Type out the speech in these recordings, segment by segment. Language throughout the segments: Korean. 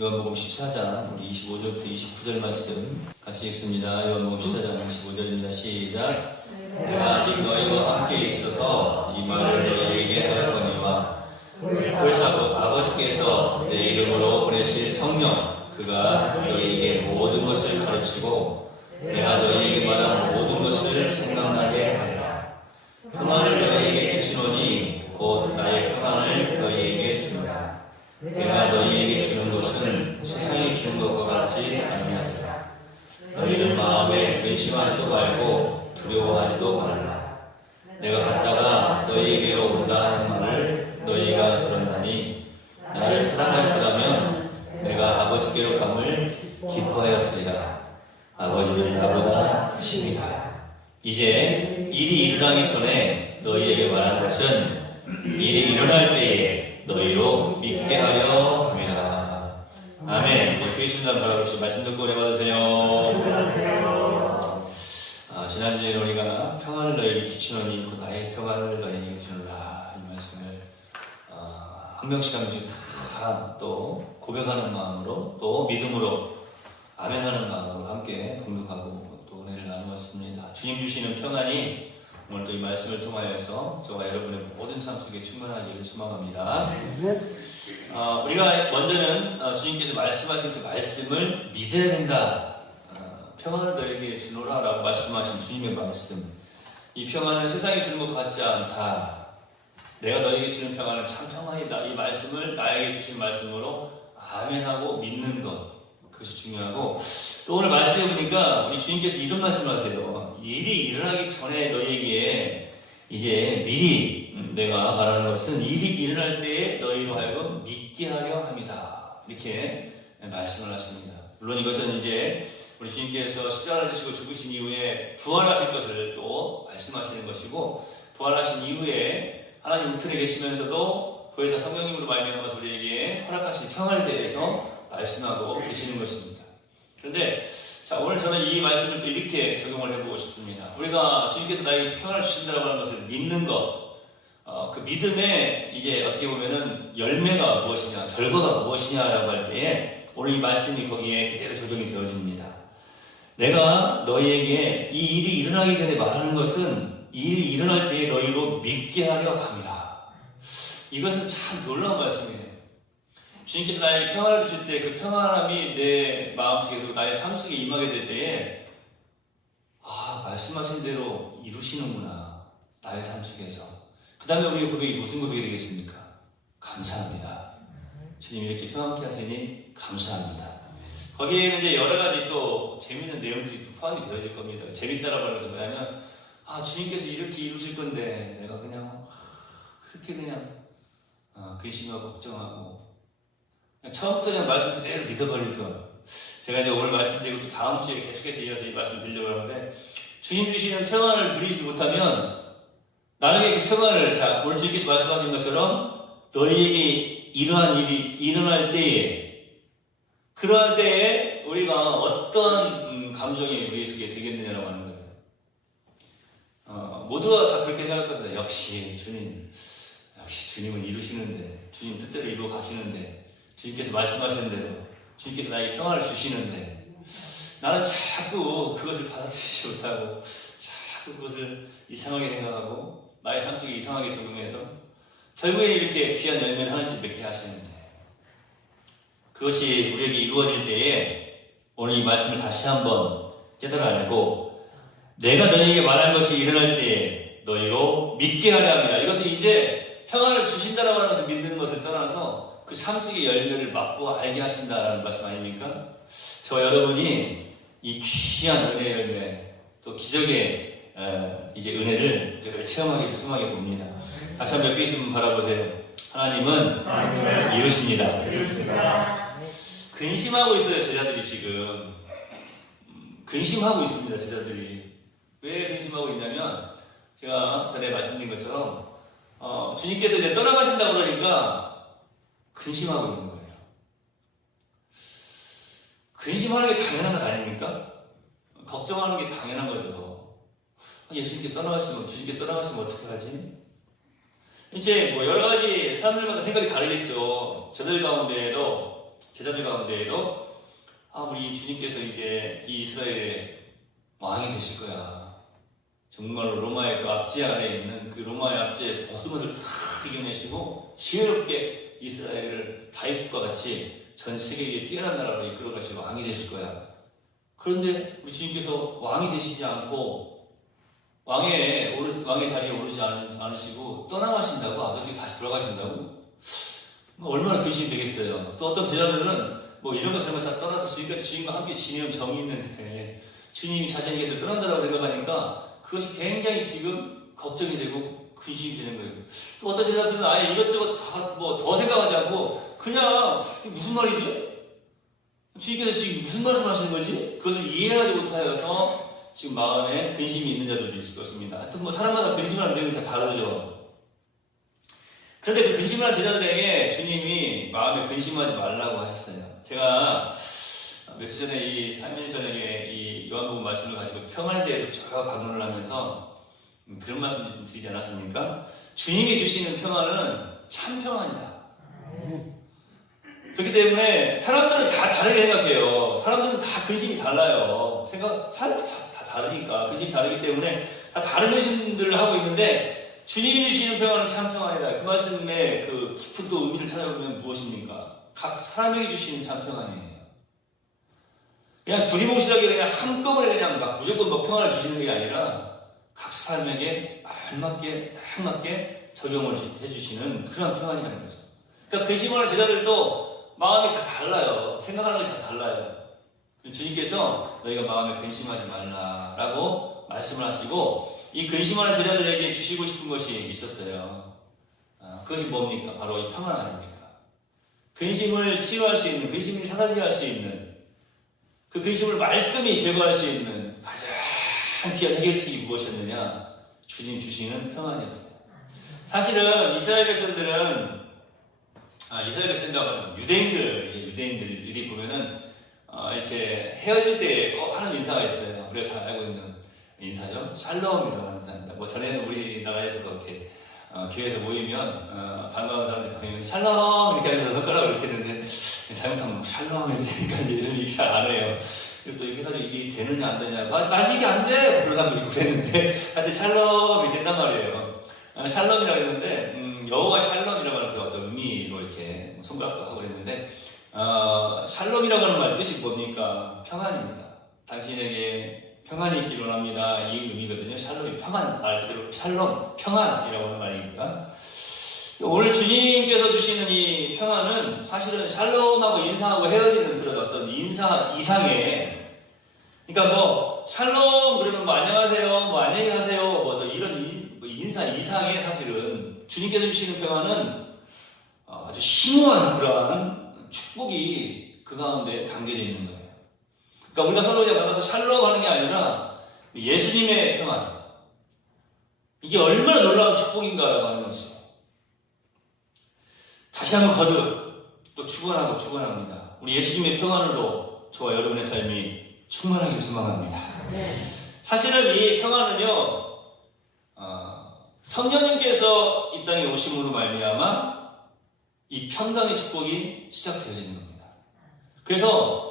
요한복음 14장 우리 25절부터 29절 말씀 같이 읽습니다. 요한복음 14장 25절입니다. 시작. 내가 아직 너희와 함께 있어서 이 말을 너희에게 하였거니와 그래서 아버지께서 내 이름으로 보내실 성령 그가 너희에게 모든 것을 가르치고 내가 너희에게 말한 모든 것을 생각나게 하리라. 평안을 너희에게 끼치노니 곧 나의 평안을 너희에게 주노라. 내가 너희에게 주는 것은 세상이 주는 것과 같지 아니하리라. 너희는 마음에 근심하지도 말고 두려워하지도 말라. 내가 갔다가 너희에게로 온다 하는 말을 너희가 들었나니 나를 사랑하였더라면 내가 아버지께로 감을 기뻐하였으리라. 아버지는 나보다 크시니라. 이제 일이 일어나기 전에 너희에게 말한 것은 일이 일어날 때에 너희로 믿게 하려 함이라. 아멘. 교회신당 바라보시 말씀 듣고 은혜 받으세요. 지난주에 우리가 평안을 너희에게 끼치노니 곧 나의 평안을 너희에게 주노라 이 말씀을 한 명씩 한 명씩 다 또 고백하는 마음으로 또 믿음으로 아멘하는 마음으로 함께 공독하고 또 은혜를 나누었습니다. 주님 주시는 평안이 오늘 또 이 말씀을 통하여서 저와 여러분의 모든 삶 속에 충만하기를 소망합니다. 우리가 먼저는 주님께서 말씀하신 그 말씀을 믿어야 된다. 평안을 너에게 주노라 라고 말씀하신 주님의 말씀. 이 평안은 세상이 주는 것 같지 않다. 내가 너에게 주는 평안은 참 평안이다. 이 말씀을 나에게 주신 말씀으로 아멘하고 믿는 것. 그것이 중요하고 또 오늘 말씀해 보니까 우리 주님께서 이런 말씀을 하세요. 일이 일어나기 전에 너희에게 이제 미리 내가 말하는 것은 일이 일어날 때에 너희로 하여금 믿게 하려 합니다. 이렇게 말씀을 하십니다. 물론 이것은 이제 우리 주님께서 십자가를 지시고 죽으신 이후에 부활하실 것을 또 말씀하시는 것이고 부활하신 이후에 하나님 우편에 계시면서도 보혜사 성령님으로 말미암아서 우리에게 허락하신 평안에 대해서 말씀하고 계시는 것입니다. 그런데 자 오늘 저는 이 말씀을 또 이렇게 적용을 해보고 싶습니다. 우리가 주님께서 나에게 평안을 주신다고 하는 것을 믿는 것, 그 믿음의 이제 어떻게 보면은 열매가 무엇이냐, 결과가 무엇이냐라고 할 때에 오늘 이 말씀이 거기에 그대로 적용이 되어집니다. 내가 너희에게 이 일이 일어나기 전에 말하는 것은 이 일이 일어날 때에 너희로 믿게 하려 합니다. 이것은 참 놀라운 말씀이에요. 주님께서 나에게 평안을 주실 때 그 평안함이 내 마음속에 그리고 나의 삶 속에 임하게 될 때에 말씀하신 대로 이루시는구나. 나의 삶 속에서. 그 다음에 우리의 고백이 무슨 고백이 되겠습니까? 감사합니다. 주님 이렇게 평안케 하시니 감사합니다. 거기에는 이제 여러 가지 또 재미있는 내용들이 또 포함이 되어질 겁니다. 재밌다라고 하는 것은 뭐냐면 주님께서 이렇게 이루실 건데 내가 그냥 그렇게 그냥 근심하고 걱정하고 처음부터 그냥 말씀 그대로 믿어버릴 것. 제가 이제 오늘 말씀드리고 또 다음 주에 계속해서 이어서 이 말씀 드리려고 하는데 주님 주시는 평안을 누리지 못하면 나중에 그 평안을 오늘 주님께서 말씀하신 것처럼 너희에게 이러한 일이 일어날 때에 그러할 때에 우리가 어떠한 감정이 우리 속에 들겠느냐라고 하는 거예요. 모두가 다 그렇게 생각할 겁니다. 역시 주님은 이루시는데 주님 뜻대로 이루어 가시는데 주님께서 말씀하시는 대로 주님께서 나에게 평안을 주시는데 나는 자꾸 그것을 받아들이지 못하고 자꾸 그것을 이상하게 생각하고 나의 삶 속에 이상하게 적용해서 결국에 이렇게 귀한 열매를 하나님께 맺게 하시는데 그것이 우리에게 이루어질 때에 오늘 이 말씀을 다시 한번 깨달아 알고 내가 너희에게 말한 것이 일어날 때에 너희로 믿게 하려 합니다. 이것은 이제 평안을 주신다라고 하는 것을 믿는 것을 떠나서 그 삶 속의 열매를 맛보아 알게 하신다라는 말씀 아닙니까? 저와 여러분이 이 귀한 은혜의 열매 또 기적의 이제 은혜를 늘 체험하기를 소망해 봅니다. 다시 한번 옆에 계신 분 바라보세요. 하나님은 이루십니다. 근심하고 있어요. 제자들이 지금 근심하고 있습니다. 제자들이 왜 근심하고 있냐면 제가 전에 말씀드린 것처럼 주님께서 이제 떠나가신다고 그러니까 근심하고 있는 거예요. 근심하는 게 당연한 것 아닙니까? 걱정하는 게 당연한 거죠. 예수님께서 떠나가시면, 주님께서 떠나가시면 어떻게 하지? 이제 뭐 여러 가지 사람들마다 생각이 다르겠죠. 저들 가운데에도 제자들 가운데에도 우리 주님께서 이제 이 이스라엘의 왕이 되실 거야. 정말로 로마의 그 압제 아래에 있는 그 로마의 압제의 모든 것을 다 이겨내시고 지혜롭게 이스라엘을 다윗과 같이 전 세계에 뛰어난 나라로 이끌어가실 왕이 되실 거야. 그런데 우리 주님께서 왕이 되시지 않고 왕의 자리에 오르지 않으시고 떠나가신다고, 아버지가 다시 돌아가신다고? 얼마나 근심이 되겠어요. 또 어떤 제자들은 이런 것을 다 떠나서 지금까지 주님과 함께 지내온 정이 있는데 주님이 자신에게서 떠난다고 생각하니까 그것이 굉장히 지금 걱정이 되고 근심이 되는 거예요. 또 어떤 제자들은 아예 이것저것 더 생각하지 않고 그냥 무슨 말이지? 주님께서 지금 무슨 말씀 하시는 거지? 그것을 이해하지 못하여서 지금 마음에 근심이 있는 자들도 있을 것입니다. 하여튼 사람마다 근심하는 내용이 다 다르죠. 그런데 그 근심하는 제자들에게 주님이 마음에 근심하지 말라고 하셨어요. 제가 며칠 전에 이 3일 전에 이 요한복음 말씀을 가지고 평안에 대해서 쭉 강론을 하면서 그런 말씀 좀 드리지 않았습니까? 주님이 주시는 평안은 참 평안이다. 그렇기 때문에 사람들은 다 다르게 생각해요. 사람들은 다 근심이 달라요. 사람이 다 다르니까 근심이 다르기 때문에 다 다른 근심들을 하고 있는데 주님이 주시는 평안은 참 평안이다. 그 말씀의 그 깊은 또 의미를 찾아보면 무엇입니까? 각 사람에게 주시는 참 평안이에요. 그냥 두리뭉실하게 그냥 한꺼번에 그냥 무조건 평안을 주시는 게 아니라 각 사람에게 알맞게 딱 맞게 적용을 해주시는 그런 평안이라는 거죠. 그러니까 근심하는 제자들도 마음이 다 달라요. 생각하는 것이 다 달라요. 주님께서 너희가 마음에 근심하지 말라라고 말씀을 하시고 이 근심하는 제자들에게 주시고 싶은 것이 있었어요. 그것이 뭡니까? 바로 이 평안 아닙니까? 근심을 치유할 수 있는, 근심을 사라지게 할 수 있는, 그 근심을 말끔히 제거할 수 있는 가장 귀한 해결책이 무엇이었느냐? 주님 주시는 평안이었어요. 사실은 이스라엘 백성들은 이스라엘 백성들과 유대인들이 보면은 이제 헤어질 때 꼭 하는 인사가 있어요. 우리가 잘 알고 있는 인사죠. 샬롬이라고 하는 인사입니다. 전에는 우리나라에서도 이렇게 교회에서 모이면 반가운 사람들 보면 샬롬 이렇게 하면서 손가락을 이렇게 했는데 잘못하면 샬롬 이렇게 하니까 이런 얘기 잘 안 해요. 그리고 또 이렇게 해가지고 이게 되느냐 안 되냐고 난 이게 안 돼! 그런 사람들이 있고 그랬는데 하여튼 샬롬 이렇게 했단 말이에요. 샬롬이라고 했는데 여호와 샬롬이라고 하는 그 어떤 의미로 이렇게 손가락도 하고 그랬는데 샬롬이라고 하는 말 뜻이 뭡니까? 평안입니다. 당신에게 평안이 있기를 원합니다. 이 의미거든요. 샬롬이 평안, 말 그대로 샬롬, 평안이라고 하는 말이니까. 오늘 주님께서 주시는 이 평안은 사실은 샬롬하고 인사하고 헤어지는 그런 어떤 인사 이상의, 그러니까 샬롬 그러면 안녕하세요, 안녕히 가세요, 또 이런 인사 이상의 사실은 주님께서 주시는 평안은 아주 심오한 그러한 축복이 그 가운데 담겨져 있는 거예요. 그러니까 우리가 서로 만나서 샬롬 하는 게 아니라 예수님의 평안. 이게 얼마나 놀라운 축복인가라고 하는 것이죠. 다시 한번 거듭 또 축원합니다. 우리 예수님의 평안으로 저와 여러분의 삶이 충만하기를 소망합니다. 사실은 이 평안은요, 성령님께서 이 땅에 오심으로 말미암아 이 평강의 축복이 시작되어지는 겁니다. 그래서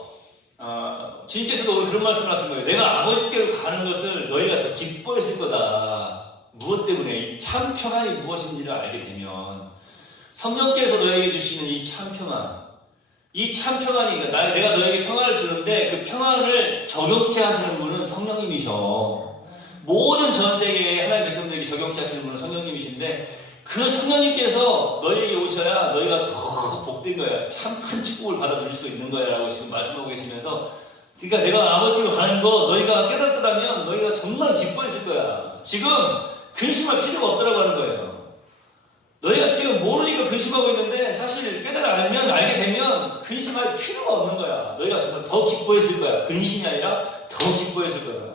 주님께서도 오늘 그런 말씀을 하신 거예요. 내가 아버지께로 가는 것을 너희가 더 기뻐했을 거다. 무엇 때문에? 이 참 평안이 무엇인지를 알게 되면 성령께서 너에게 주시는 이 참 평안, 이 참 평안이 내가 너에게 평안을 주는데 그 평안을 적용케 하시는 분은 성령님이셔. 모든 전 세계의 하나님의 백성들에게 적용케 하시는 분은 성령님이신데 그 성령님께서 너희에게 오셔야 너희가 더 복된 거야. 참 큰 축복을 받아 누릴 수 있는 거야 라고 지금 말씀하고 계시면서, 그러니까 내가 아버지로 가는 거 너희가 깨닫더라면 너희가 정말 기뻐했을 거야. 지금 근심할 필요가 없더라고 하는 거예요. 너희가 지금 모르니까 근심하고 있는데 사실 알게 되면 근심할 필요가 없는 거야. 너희가 정말 더 기뻐했을 거야. 근심이 아니라 더 기뻐했을 거야.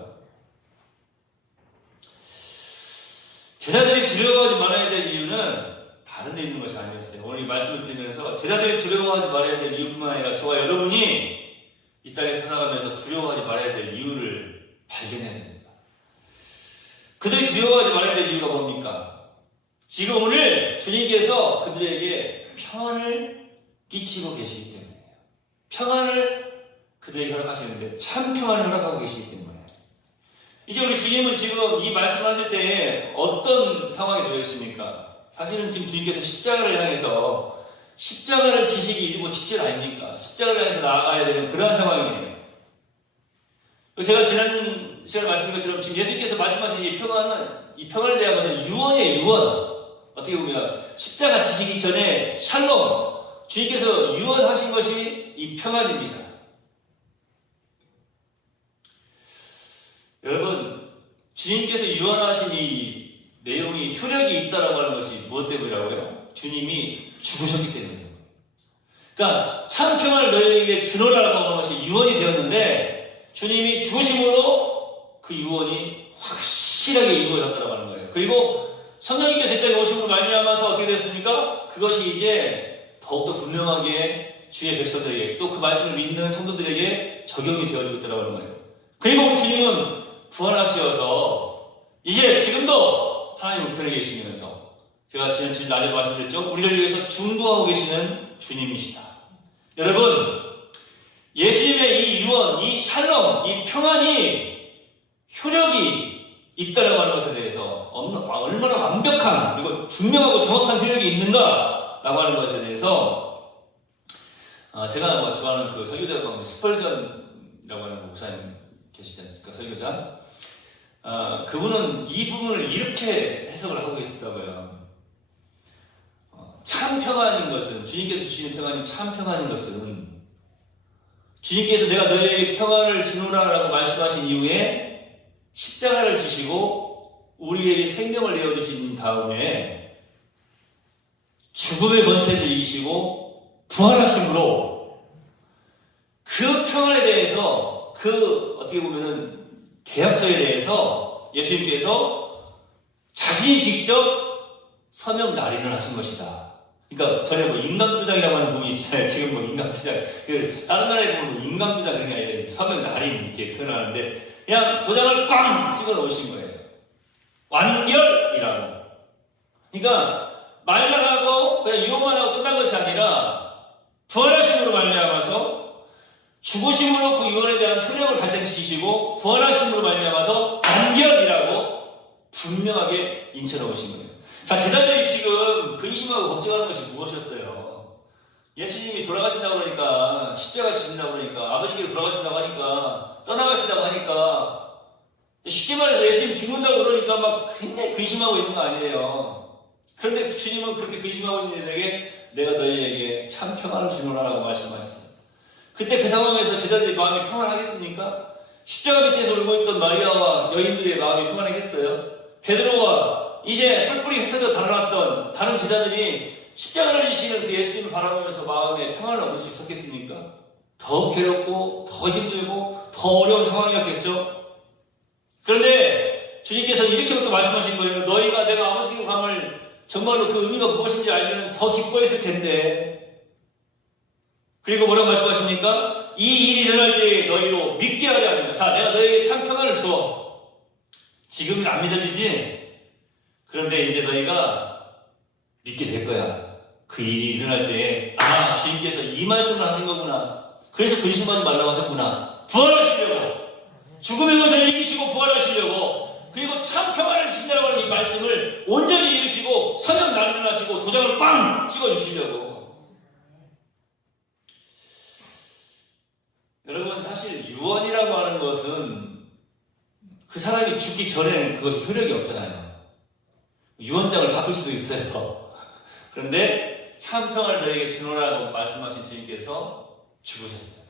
제자들이 두려워하지 말아야 될 이유는 다른 데 있는 것이 아니었어요. 오늘 이 말씀을 드리면서 제자들이 두려워하지 말아야 될 이유뿐만 아니라 저와 여러분이 이 땅에 살아가면서 두려워하지 말아야 될 이유를 발견해야 됩니다. 그들이 두려워하지 말아야 될 이유가 뭡니까? 지금 오늘 주님께서 그들에게 평안을 끼치고 계시기 때문이에요. 평안을 그들에게 허락하시는데 참 평안을 허락하고 계시기 때문에 이제 우리 주님은 지금 이 말씀하실 때 어떤 상황이 되어 있습니까? 사실은 지금 주님께서 십자가를 향해서 십자가를 지시기 일보 직전 아닙니까? 십자가를 향해서 나아가야 되는 그러한 상황이에요. 제가 지난 시간에 말씀드린 것처럼 지금 예수님께서 말씀하신 이 평안에 대한 것은 유언이에요, 유언. 어떻게 보면 십자가 지시기 전에 샬롬, 주님께서 유언하신 것이 이 평안입니다. 여러분, 주님께서 유언하신 이 내용이 효력이 있다라고 하는 것이 무엇 때문이라고요? 주님이 죽으셨기 때문이에요. 그러니까 참 평안을 너희에게 주노라라고 하는 것이 유언이 되었는데 주님이 죽으심으로 그 유언이 확실하게 이루어졌다고 하는 거예요. 그리고 성령님께서 이 땅에 오심으로 말미암아서 어떻게 됐습니까? 그것이 이제 더욱더 분명하게 주의 백성들에게 또 그 말씀을 믿는 성도들에게 적용이 되어지고 있다고 하는 거예요. 그리고 우리 주님은 부활하시어서 이제 지금도 하나님 우편에 계시면서 제가 지난 낮에도 말씀드렸죠. 우리를 위해서 중보하고 계시는 주님이시다. 여러분, 예수님의 이 유언, 이 샬롬, 이 평안이 효력이 있다라고 하는 것에 대해서 얼마나 완벽한 그리고 분명하고 정확한 효력이 있는가라고 하는 것에 대해서 제가 좋아하는 그 설교자 가운데 스펄전이라고 하는 목사님 계시지 않습니까? 설교자. 그분은 이 부분을 이렇게 해석을 하고 계셨다고요. 참 평안인 것은, 주님께서 주시는 평안이 참 평안인 것은 주님께서 내가 너희에게 평안을 주노라라고 말씀하신 이후에 십자가를 지시고 우리에게 생명을 내어주신 다음에 죽음의 권세를 이기시고 부활하심으로 그 평안에 대해서 그 어떻게 보면은 계약서에 대해서 예수님께서 자신이 직접 서명 날인을 하신 것이다. 그러니까 전에 인감투장이라고 하는 부분이 있잖아요. 지금 인감투장. 다른 나라에 보면 인감투장 그런 게 아니라 서명 날인 이렇게 표현하는데 그냥 도장을 꽝 찍어 놓으신 거예요. 완결이라고. 그러니까 말만 하고 그냥 유언만 하고 끝난 것이 아니라 부활하심으로 말미암아서 죽으심으로 그 유언에 대한 효력을 발생시키시고 부활하심으로 말미암아서 완결이라고 분명하게 인쳐 놓으신 거예요. 자, 제자들이 지금 근심하고 걱정하는 것이 무엇이었어요? 예수님이 돌아가신다고 그러니까, 십자가 지신다고 그러니까, 아버지께로 돌아가신다고 하니까, 떠나가신다고 하니까, 쉽게 말해서 예수님 죽는다고 그러니까 막 굉장히 근심하고 있는 거 아니에요. 그런데 주님은 그렇게 근심하고 있는 이들에게 내가 너희에게 참 평안을 주노라라고 말씀하셨어요. 그때 그 상황에서 제자들이 마음이 평안하겠습니까? 십자가 밑에서 울고 있던 마리아와 여인들의 마음이 평안하겠어요? 베드로와 이제 뿔뿔이 흩어져 달아났던 다른 제자들이 십자가를 지시는 그 예수님을 바라보면서 마음에 평안을 얻을 수 있었겠습니까? 더 괴롭고 더 힘들고 더 어려운 상황이었겠죠. 그런데 주님께서는 이렇게부터 말씀하신 거예요. 너희가 내가 아버지께 감을 정말로 그 의미가 무엇인지 알면 더 기뻐했을 텐데. 그리고 뭐라고 말씀하십니까? 이 일이 일어날 때 너희로 믿게 하려 합니다. 자, 내가 너희에게 참 평안을 주어. 지금은 안 믿어지지? 그런데 이제 너희가 믿게 될 거야. 그 일이 일어날 때, 주님께서 이 말씀을 하신 거구나. 그래서 근심하지 말라고 하셨구나. 부활하시려고. 죽음의 것을 이기시고 부활하시려고. 그리고 참 평안을 주신다고 하는 이 말씀을 온전히 이루시고 서명 날인을 하시고 도장을 빵 찍어주시려고. 여러분, 사실 유언이라고 하는 것은 그 사람이 죽기 전에는 그것이 효력이 없잖아요. 유언장을 바꿀 수도 있어요. 그런데 참 평안을 너에게 주노라고 말씀하신 주님께서 죽으셨어요.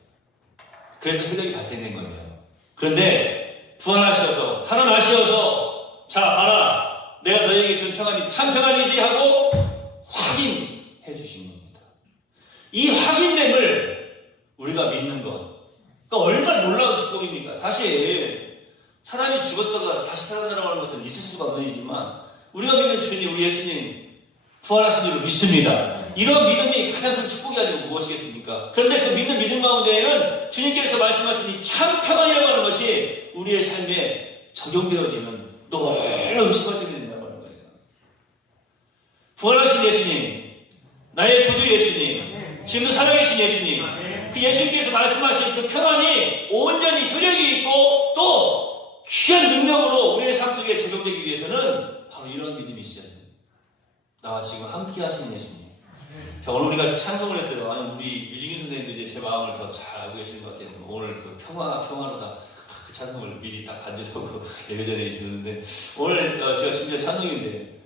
그래서 효력이 발생된 거예요. 그런데 부활하셔서 살아나셔서 자 봐라 내가 너에게 준 평안이 참 평안이지 하고 확인해 주신 겁니다. 이 확인됨을 우리가 믿는 것, 그러니까 얼마나 놀라운 축복입니까? 사실 사람이 죽었다가 다시 살아나라고 하는 것은 있을 수가 없는 일이지만 우리가 믿는 주님, 우리 예수님 부활하신 줄을 믿습니다. 이런 믿음이 가장 큰 축복이 아니고 무엇이겠습니까? 그런데 그 믿음 가운데에는 주님께서 말씀하신 이 참 평안이라고 하는 것이 우리의 삶에 적용되어지는 놀라운 시발점이 된다고 하는 거예요. 부활하신 예수님, 나의 구주 예수님, 지금도 살아계신 예수님, 그 예수님께서 말씀하신 그 평안이 온전히 효력이 있고 또 귀한 능력으로 우리의 삶 속에 적용되기 위해서는 바로 이런 믿음이 있어야 돼요. 나와 지금 함께 하시는 예수님. 자, 오늘 우리가 찬송을 했어요. 아니, 우리 유진기 선생님들이 제 마음을 더 잘 알고 계시는 것 같아요. 오늘 그 평화로다. 그 찬송을 미리 딱 간주하고 예배 전에 있었는데, 오늘 제가 준비한 찬송인데,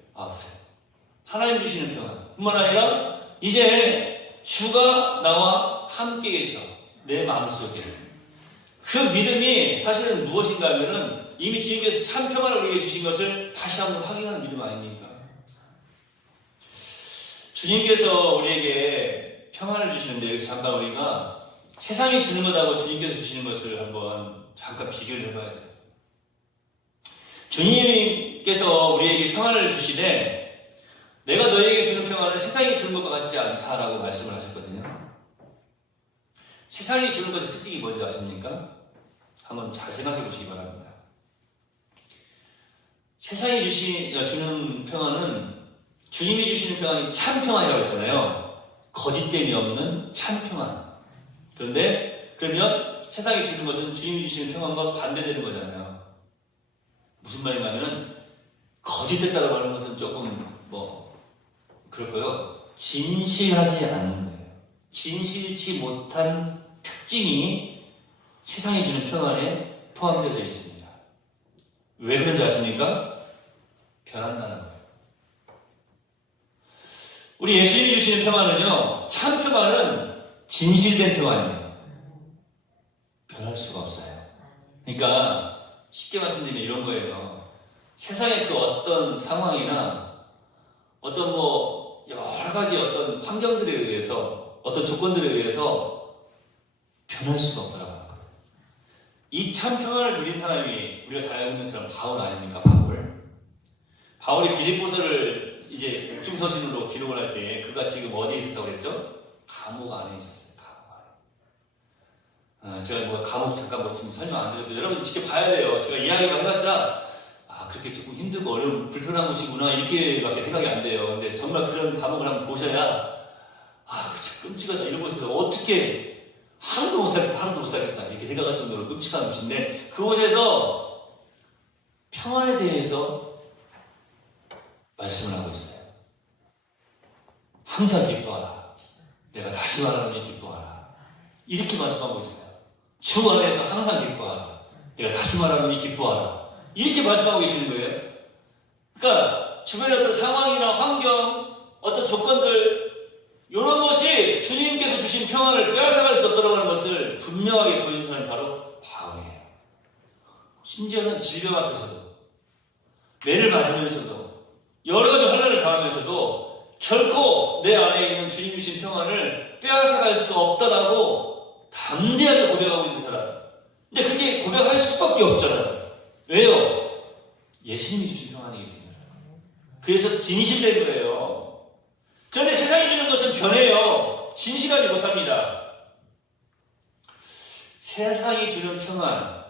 하나님 주시는 평안. 뿐만 아니라, 이제 주가 나와 함께 계셔. 내 마음속에. 그 믿음이 사실은 무엇인가 하면은 이미 주님께서 참 평안을 우리에게 주신 것을 다시 한번 확인하는 믿음 아닙니까? 주님께서 우리에게 평안을 주시는데 여기서 잠깐 우리가 세상이 주는 것하고 주님께서 주시는 것을 한번 잠깐 비교를 해봐야 돼요. 주님께서 우리에게 평안을 주시되 내가 너희에게 주는 평안은 세상이 주는 것과 같지 않다라고 말씀을 하셨거든요. 세상이 주는 것의 특징이 뭔지 아십니까? 한번 잘 생각해 보시기 바랍니다. 세상이 주는 평안은 주님이 주시는 평안이 참 평안이라고 했잖아요. 거짓됨이 없는 참 평안. 그런데 그러면 세상이 주는 것은 주님이 주시는 평안과 반대되는 거잖아요. 무슨 말인가 하면은 거짓됐다고 하는 것은 조금 그렇고요. 진실하지 않은 거예요. 진실치 못한 특징이 세상이 주는 평안에 포함되어 있습니다. 왜 그런지 아십니까? 변한다는 거예요. 우리 예수님이 주시는 평안은요, 참 평안은 진실된 평안이에요. 변할 수가 없어요. 그러니까 쉽게 말씀드리면 이런 거예요. 세상의 그 어떤 상황이나 어떤 여러 가지 어떤 환경들에 의해서 어떤 조건들에 의해서 변할 수가 없다라고 하는 거예요. 이 참 평안을 누린 사람이 우리가 잘 알고 있는 것처럼 바울 아닙니까? 바울이 빌립보서를 이제 옥중서신으로 기록을 할 때 그가 지금 어디에 있었다고 그랬죠? 감옥 안에 있었어요. 감옥 안에. 제가 감옥 잠깐 지금 설명 안 드려도 여러분 직접 봐야 돼요. 제가 이야기만 해봤자 그렇게 조금 힘들고 어려운 불편한 곳이구나 이렇게밖에 생각이 안 돼요. 근데 정말 그런 감옥을 한번 보셔야 진짜 끔찍하다 이런 곳에서 어떻게 하루도 못 살겠다 이렇게 생각할 정도로 끔찍한 곳인데 그곳에서 평안에 대해서 말씀을 하고 있어요. 항상 기뻐하라. 내가 다시 말하노니 기뻐하라. 이렇게 말씀하고 있어요. 주 안에서 항상 기뻐하라. 내가 다시 말하노니 기뻐하라. 이렇게 말씀하고 계시는 거예요. 그러니까 주변의 어떤 상황이나 환경, 어떤 조건들 이런 것이 주님께서 주신 평안을 빼앗아갈 수 없다고 하는 것을 분명하게 보여준 사람이 바로 바울이에요. 심지어는 질병 앞에서도 매를 맞으면서도 여러 가지 환난을 당하면서도 결코 내 안에 있는 주님 주신 평안을 빼앗아갈 수 없다라고 담대하게 고백하고 있는 사람. 근데 그게 고백할 수밖에 없잖아요. 왜요? 예수님이 주신 평안이기 때문에. 그래서 진실된 거예요. 그런데 세상이 주는 것은 변해요. 진실하지 못합니다. 세상이 주는 평안,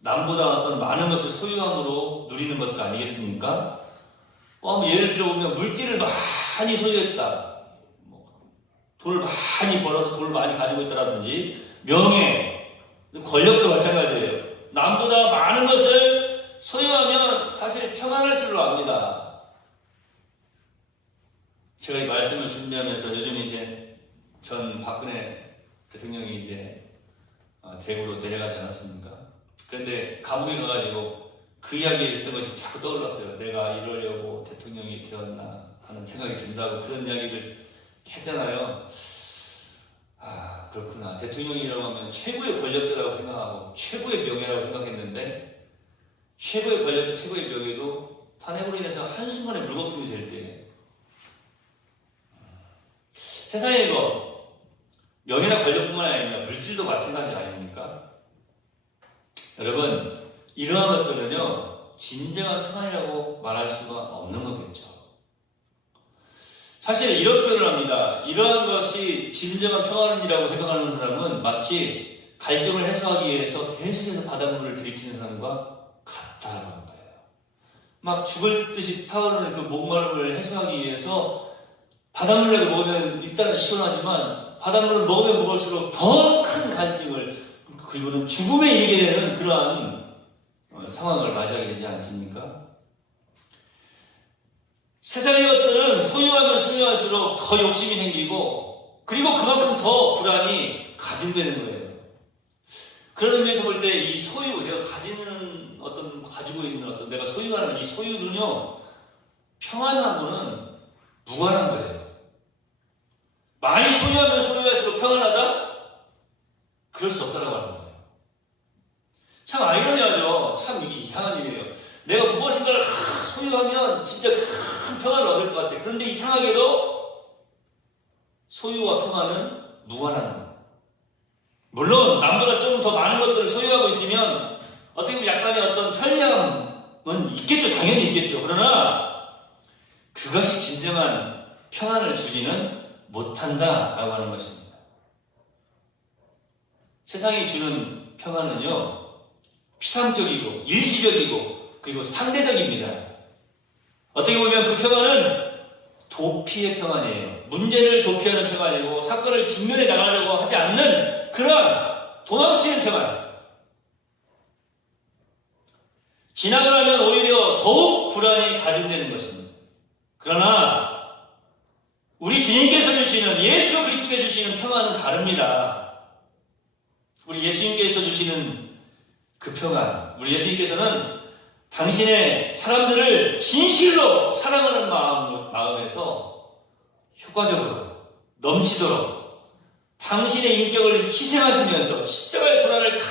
남보다 어떤 많은 것을 소유함으로 누리는 것들 아니겠습니까? 예를 들어보면 물질을 많이 소유했다. 돈을 많이 벌어서 돈을 많이 가지고 있다라든지 명예, 권력도 마찬가지예요. 남보다 많은 것을 소유하면 사실 평안할 줄로 압니다. 제가 이 말씀을 준비하면서 요즘 이제 전 박근혜 대통령이 이제 대구로 내려가지 않았습니까? 그런데 감옥에 가가지고 그 이야기를 했던 것이 자꾸 떠올랐어요. 내가 이러려고 대통령이 되었나 하는 생각이 든다고 그런 이야기를 했잖아요. 그렇구나. 대통령이라고 하면 최고의 권력자라고 생각하고 최고의 명예라고 생각했는데 최고의 권력자, 최고의 명예도 탄핵으로 인해서 한순간에 물거품이 될 때 세상에 명예나 권력뿐만 아니라 물질도 마찬가지 아닙니까? 여러분 이러한 것들은요 진정한 평안이라고 말할 수가 없는 거겠죠. 사실 이런 표현을 합니다. 이러한 것이 진정한 평안이라고 생각하는 사람은 마치 갈증을 해소하기 위해서 계속해서 바닷물을 들이키는 사람과 같다라는 거예요. 막 죽을 듯이 타오르는 그 목마름을 해소하기 위해서 바닷물을 먹으면 일단은 시원하지만 바닷물을 먹으면 먹을수록 더 큰 갈증을 그리고는 죽음에 이르게 되는 그러한 상황을 맞이하게 되지 않습니까? 세상의 것들은 소유하면 소유할수록 더 욕심이 생기고 그리고 그만큼 더 불안이 가중되는 거예요. 그런 의미에서 볼 때 이 소유, 내가 가지고 있는 어떤 내가 소유하는 이 소유는요, 평안하고는 무관한 거예요. 많이 소유하면 소유할수록 평안하다? 그럴 수 없다고 하는 거예요. 참 아이러니하죠. 참 이게 이상한 일이에요. 내가 무엇인가를 소유하면 진짜 큰 평안을 얻을 것 같아요. 그런데 이상하게도 소유와 평안은 무관한 거예요. 물론 남보다 좀 더 많은 것들을 소유하고 있으면 어떻게 보면 약간의 어떤 편리함은 있겠죠. 당연히 있겠죠. 그러나 그것이 진정한 평안을 주지는 못한다라고 하는 것입니다. 세상이 주는 평안은요, 피상적이고 일시적이고 그리고 상대적입니다. 어떻게 보면 그 평안은 도피의 평안이에요. 문제를 도피하는 평안이고 사건을 직면해 나가려고 하지 않는 그런 도망치는 평안. 지나고 나면 오히려 더욱 불안이 가중되는 것입니다. 그러나 우리 주님께서 주시는, 예수 그리스도께서 주시는 평안은 다릅니다. 우리 예수님께서 주시는 그 평안, 우리 예수님께서는 당신의 사람들을 진실로 사랑하는 마음에서 효과적으로 넘치도록 당신의 인격을 희생하시면서 십자가의 고난을 다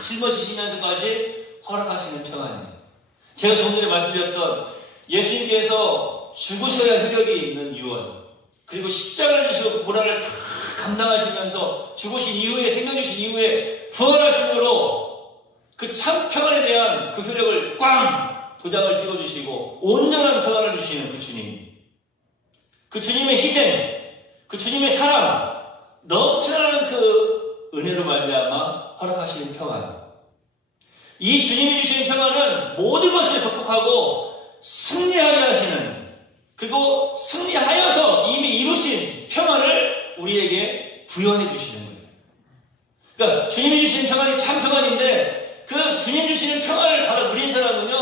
짊어지시면서까지 허락하시는 평안이에요. 제가 조금 전에 말씀드렸던 예수님께서 죽으셔야 효력이 있는 유언, 그리고 십자가를 지시고 고난을 다 감당하시면서 죽으신 이후에, 생명 주신 이후에 부활하심으로 그 참 평안에 대한 그 효력을 꽝 도장을 찍어주시고 온전한 평안을 주시는 그 주님, 그 주님의 희생, 그 주님의 사랑, 넘쳐나는 그 은혜로 말미암아 허락하시는 평안, 이 주님이 주시는 평안은 모든 것을 극복하고 승리하게 하시는, 그리고 승리하여서 이미 이루신 평안을 우리에게 부여해 주시는 거예요. 그러니까 주님이 주시는 평안이 참 평안인데 그 주님 주시는 평안을 받아 누린 사람은요,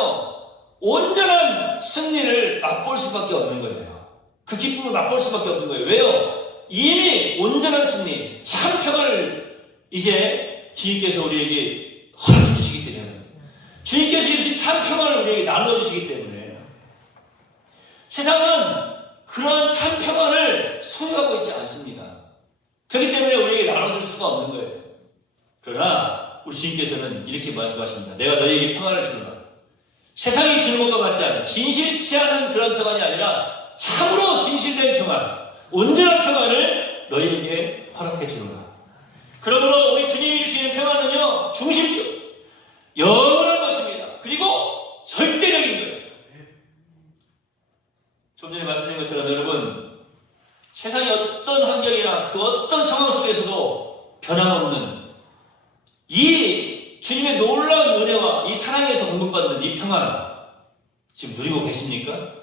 온전한 승리를 맛볼 수밖에 없는 거예요. 그 기쁨을 맛볼 수밖에 없는 거예요. 왜요? 이미 온전한 승리, 참 평안을 이제 주님께서 우리에게 허락해 주시기 때문에, 주님께서 주신 참 평안을 우리에게 나누어 주시기 때문에, 세상은 그러한 참 평안을 소유하고 있지 않습니다. 그렇기 때문에 우리에게 나눠줄 수가 없는 거예요. 그러나 우리 주님께서는 이렇게 말씀하십니다. 내가 너희에게 평안을 주노라. 세상이 주는 것과 같지 않은, 진실치 않은 그런 평안이 아니라 참으로 진실된 평안, 온전한 평안을 너희에게 허락해 주노라. 그러므로 우리 주님이 주시는 평안은요, 중심적, 영원한 것입니다. 그리고 절대적인 거예요. 좀 전에 말씀드린 것처럼 여러분, 세상의 어떤 환경이나 그 어떤 상황 속에서도 변함없는 이 주님의 놀라운 은혜와 이 사랑에서 공급받는 이 평안, 지금 누리고 계십니까?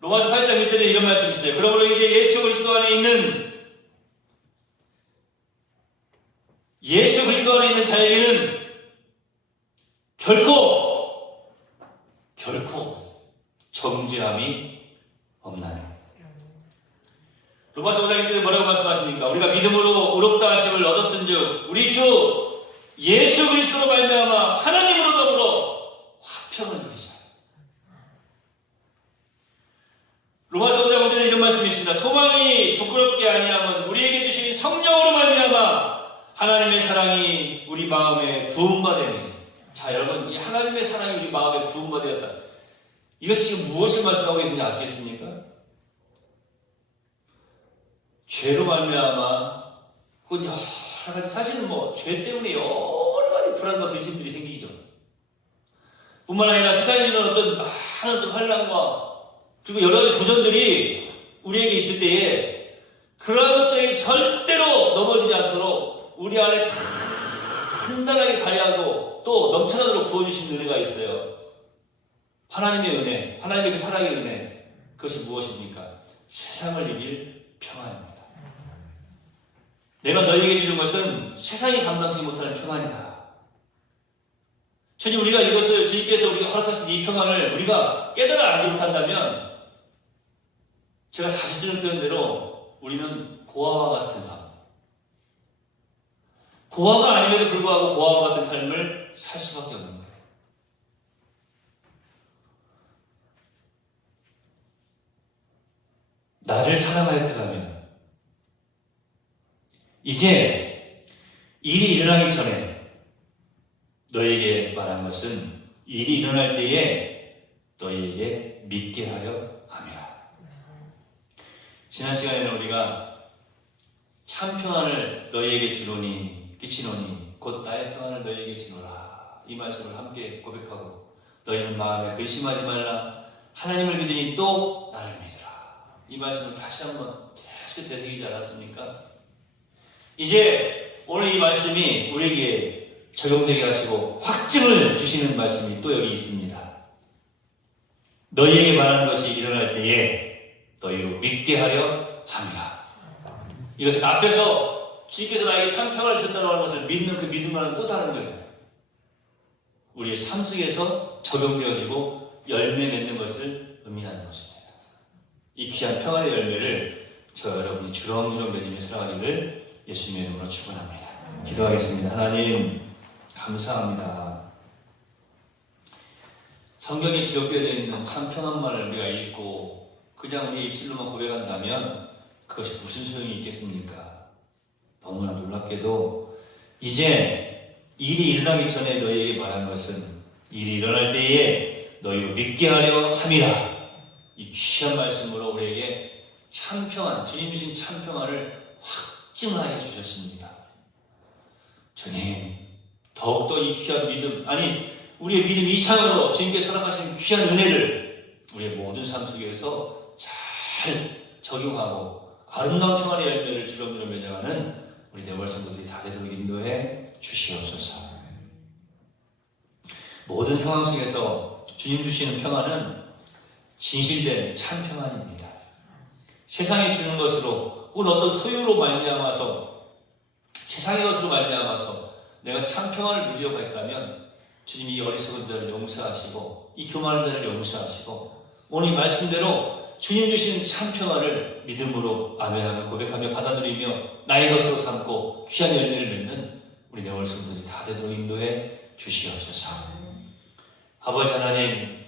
로마서 8장 1절에 이런 말씀이 있어요. 그러므로 이제 예수 그리스도 안에 있는 자에게는 결코 정죄함이 없나니. 로마서 5장 1절에 뭐라고 말씀하십니까? 우리가 믿음으로 의롭다 하심을 얻었은즉 우리 주 예수 그리스도로 말미암아 하나님으로 더불어 화평을 누리자. 로마서 5장 5절에 이런 말씀이 있습니다. 소망이 부끄럽게 아니함은 우리에게 주신 성령으로 말미암아 하나님의 사랑이 우리 마음에 부음바 되니. 자, 여러분, 이 하나님의 사랑이 우리 마음에 부음바 되었다. 이것이 지금 무엇을 말씀하고 계신지 아시겠습니까? 죄로 말미암아, 혹은 여러 가지, 사실은 죄 때문에 여러 가지 불안과 근심들이 생기죠. 뿐만 아니라 세상에 있는 어떤 많은 어떤 환난과 그리고 여러 가지 도전들이 우리에게 있을 때에 그러한 것들이 절대로 넘어지지 않도록 우리 안에 단단하게 자리하고 또 넘쳐나도록 부어주신 은혜가 있어요. 하나님의 은혜, 하나님의 그 사랑의 은혜, 그것이 무엇입니까? 세상을 이길 평안입니다. 내가 너희에게 이룬 것은 세상이 감당하지 못하는 평안이다. 주님, 우리가 이것을 주님께서 우리가 허락하신 이 평안을 우리가 깨달아 알지 못한다면 제가 자주 쓰는 표현대로 우리는 고아와 같은 삶, 고아가 아님에도 불구하고 고아와 같은 삶을 살 수밖에 없는 거예요. 나를 사랑하였더라면 이제 일이 일어나기 전에 너희에게 말한 것은 일이 일어날 때에 너희에게 믿게 하려 함이라. 지난 시간에는 우리가 참 평안을 너희에게 주노니 끼치노니 곧 나의 평안을 너희에게 주노라, 이 말씀을 함께 고백하고, 너희는 마음에 근심하지 말라, 하나님을 믿으니 또 나를 믿으라, 이 말씀을 다시 한번 계속 되새기지 않았습니까? 이제 오늘 이 말씀이 우리에게 적용되게 하시고 확증을 주시는 말씀이 또 여기 있습니다. 너희에게 말하는 것이 일어날 때에 너희로 믿게 하려 함이라. 이것은 앞에서 주님께서 나에게 참 평안을 주셨다고 하는 것을 믿는 그 믿음과는 또 다른 거예요. 우리의 삶 속에서 적용되어지고 열매 맺는 것을 의미하는 것입니다. 이 귀한 평안의 열매를 저 여러분이 주렁주렁 맺으며 살아가기를 예수님의 이름으로 축원합니다. 기도하겠습니다. 하나님, 감사합니다. 성경에 기록되어 있는 참 평안만을 우리가 읽고 그냥 우리 입술로만 고백한다면 그것이 무슨 소용이 있겠습니까? 너무나 놀랍게도 이제 일이 일어나기 전에 너희에게 말한 것은 일이 일어날 때에 너희로 믿게 하려 함이라. 이 귀한 말씀으로 우리에게 참 평안, 주님 주신 참 평안을 확증하여 주셨습니다. 주님, 더욱더 이 귀한 믿음, 아니 우리의 믿음 이상으로 주님께서 허락하신 귀한 은혜를 우리의 모든 삶 속에서 잘 적용하고 아름다운 평안의 열매를 주렁주렁 맺어가는 우리 내월 성도들이 다 되도록 인도해 주시옵소서. 모든 상황 속에서 주님 주시는 평안은 진실된 참 평안입니다. 세상이 주는 것으로 혹은 어떤 소유로 말미암아서 세상의 것으로 말미암아서 내가 참 평안을 누리려고 했다면 주님이 이 어리석은 자를 용서하시고 이 교만한 자를 용서하시고 오늘 이 말씀대로 주님 주신 참 평안을 믿음으로 아멘하며 고백하며 받아들이며 나의 것으로 삼고 귀한 열매를 맺는 우리 내월 성도들이 다 되도록 인도해 주시옵소서. 아버지 하나님,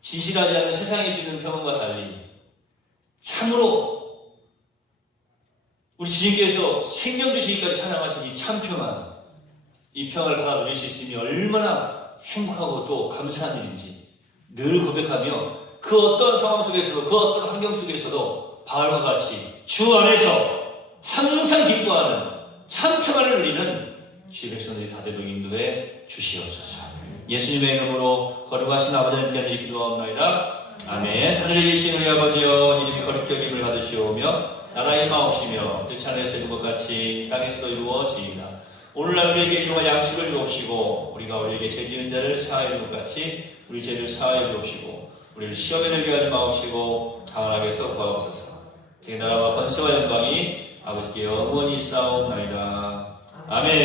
진실하지 않은 세상이 주는 평안과 달리 참으로 우리 주님께서 생명 주시기까지 사랑하신 이 참 평안, 이 평안을 받아 누릴 수 있으니 얼마나 행복하고 또 감사한 일인지 늘 고백하며 그 어떤 상황 속에서도 그 어떤 환경 속에서도 바울과 같이 주 안에서 항상 기뻐하는 참 평안을 누리는 주의 백성들이 다 되도록 인도해 주시옵소서. 예수님의 이름으로 거룩하신 아버지 하나님께 기도하옵나이다. 아멘. 하늘에 계신 우리 아버지여, 이름이 거룩히 여김을 받으시오며 나라의 마옵시며 뜻이 하늘에서 이룬 것 같이 땅에서도 이루어지이다. 오늘날 우리에게 일용할 양식을 주옵시고 우리가 우리에게 죄 지은 자를 사하여 준 것 같이 우리 죄를 사하여 주옵시고 우리를 시험에 들게 하지 마옵시고 다만 악에서 구하옵소서. 그 나라와 권세와 영광이 아버지께 영원히 있사옵나이다. 아멘.